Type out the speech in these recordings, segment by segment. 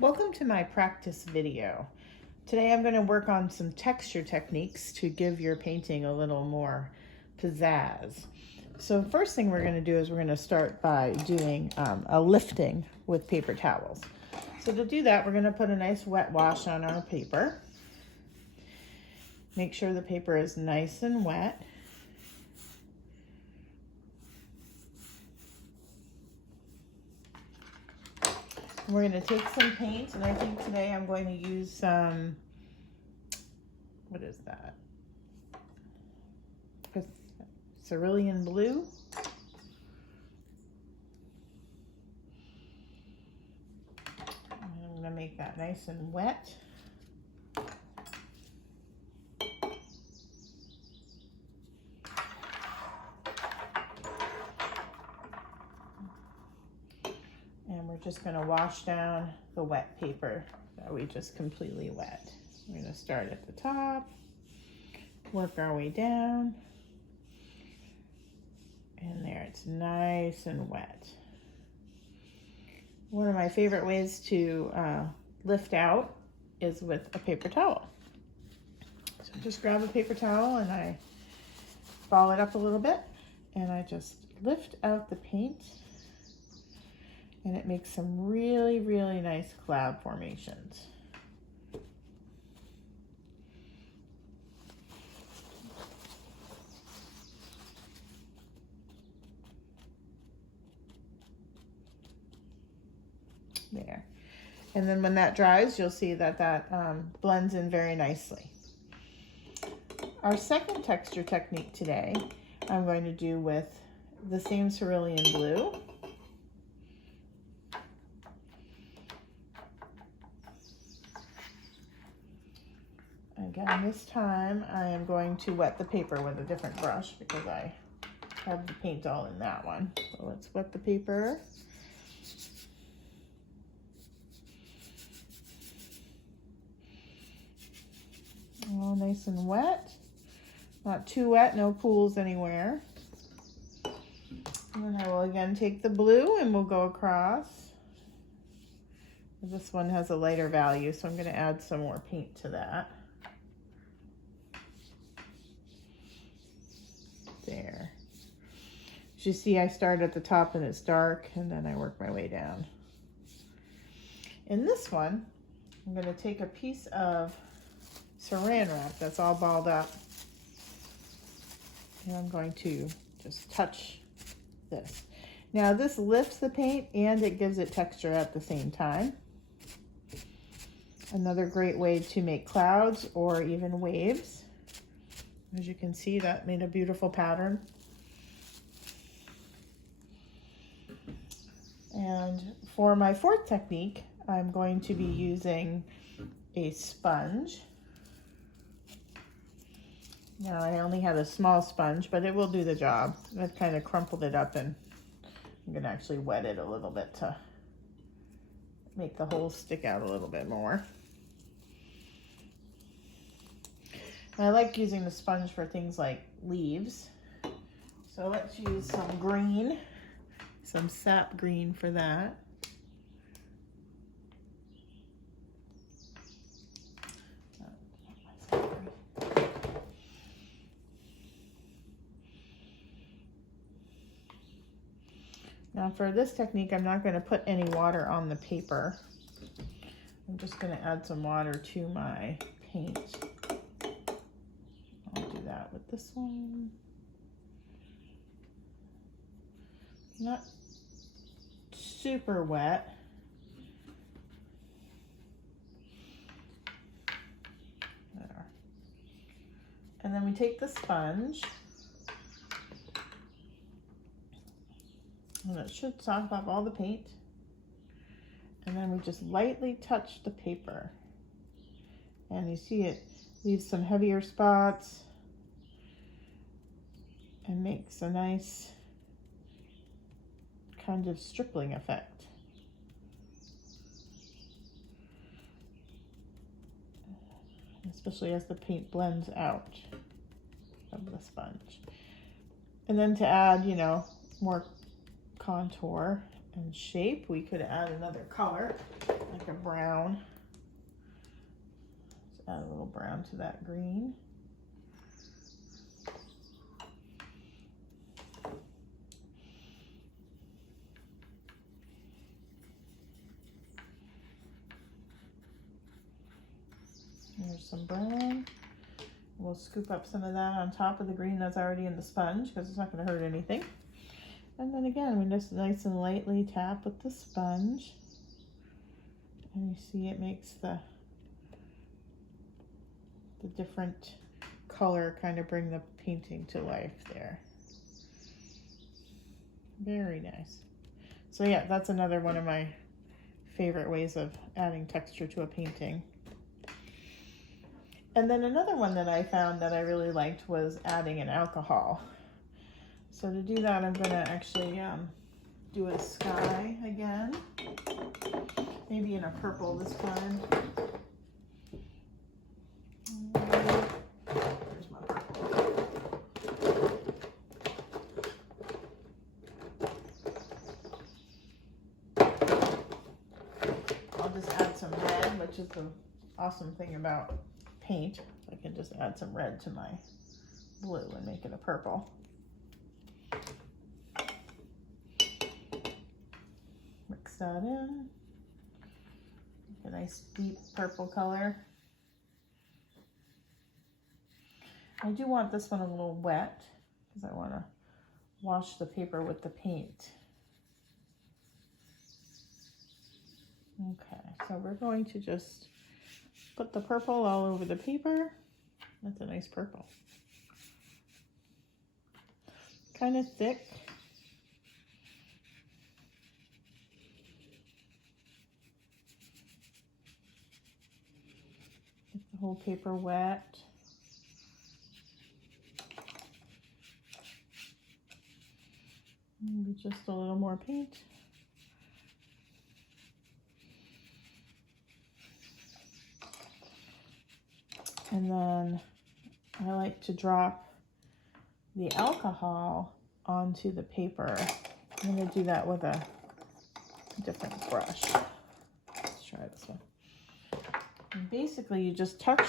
Welcome to my practice video. Today I'm going to work on some texture techniques to give your painting a little more pizzazz. So first thing we're going to do is we're going to start by doing a lifting with paper towels. So to do that, we're going to put a nice wet wash on our paper. Make sure the paper is nice and wet. We're going to take some paint, and I think today I'm going to use some, what is that? Cerulean blue. And I'm going to make that nice and wet. And we're just going to wash down the wet paper that we just completely wet. We're going to start at the top, work our way down, and there, it's nice and wet. One of my favorite ways to lift out is with a paper towel. So just grab a paper towel and I ball it up a little bit, and I just lift out the paint. And it makes some really, really nice cloud formations. There. And then when that dries, you'll see that that blends in very nicely. Our second texture technique today, I'm going to do with the same cerulean blue. Again, this time I am going to wet the paper with a different brush because I have the paint all in that one. So let's wet the paper. All nice and wet. Not too wet, no pools anywhere. And then I will again take the blue and we'll go across. This one has a lighter value, so I'm going to add some more paint to that. There. As you see, I start at the top and it's dark, and then I work my way down. In this one, I'm going to take a piece of saran wrap that's all balled up, and I'm going to just touch this. Now this lifts the paint and it gives it texture at the same time. Another great way to make clouds or even waves. As you can see, that made a beautiful pattern. And for my fourth technique, I'm going to be using a sponge. Now, I only have a small sponge, but it will do the job. I've kind of crumpled it up, and I'm going to actually wet it a little bit to make the holes stick out a little bit more. I like using the sponge for things like leaves. So let's use some green, some sap green for that. Now for this technique, I'm not going to put any water on the paper. I'm just going to add some water to my paint. I'll do that with this one. Not super wet. There. And then we take the sponge, and it should sop up all the paint. And then we just lightly touch the paper. And you see it leaves some heavier spots and makes a nice kind of stripling effect. Especially as the paint blends out of the sponge. And then to add, you know, more contour and shape, we could add another color, like a brown. Let's add a little brown to that green. There's some brown. We'll scoop up some of that on top of the green that's already in the sponge because it's not going to hurt anything. And then again, we just nice and lightly tap with the sponge. And you see it makes the different color kind of bring the painting to life there. Very nice. So yeah, that's another one of my favorite ways of adding texture to a painting. And then another one that I found that I really liked was adding an alcohol. So to do that, I'm going to actually do a sky again, maybe in a purple this time. Where's my purple? I'll just add some red, which is the awesome thing about paint. I can just add some red to my blue and make it a purple. Mix that in. Make a nice deep purple color. I do want this one a little wet because I want to wash the paper with the paint. Okay, so we're going to just put the purple all over the paper. That's a nice purple. Kind of thick. Get the whole paper wet. Maybe just a little more paint. And then I like to drop the alcohol onto the paper. I'm going to do that with a different brush. Let's try this one. And basically, you just touch,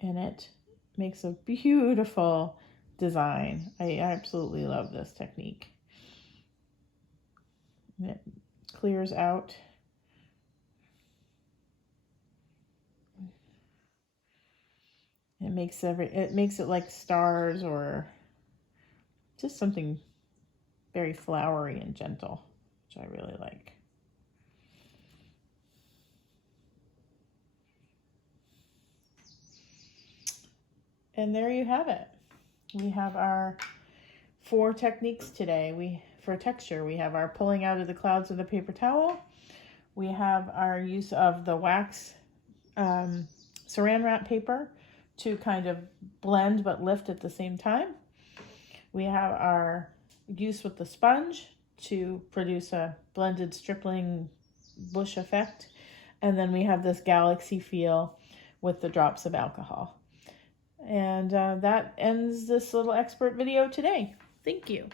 and it makes a beautiful design. I absolutely love this technique. And it clears out. It makes it like stars or just something very flowery and gentle, which I really like. And there you have it. We have our 4 techniques today. For texture, we have our pulling out of the clouds with a paper towel. We have our use of the wax saran wrap paper to kind of blend but lift at the same time. We have our use with the sponge to produce a blended stripling bush effect. And then we have this galaxy feel with the drops of alcohol. And that ends this little expert video today. Thank you.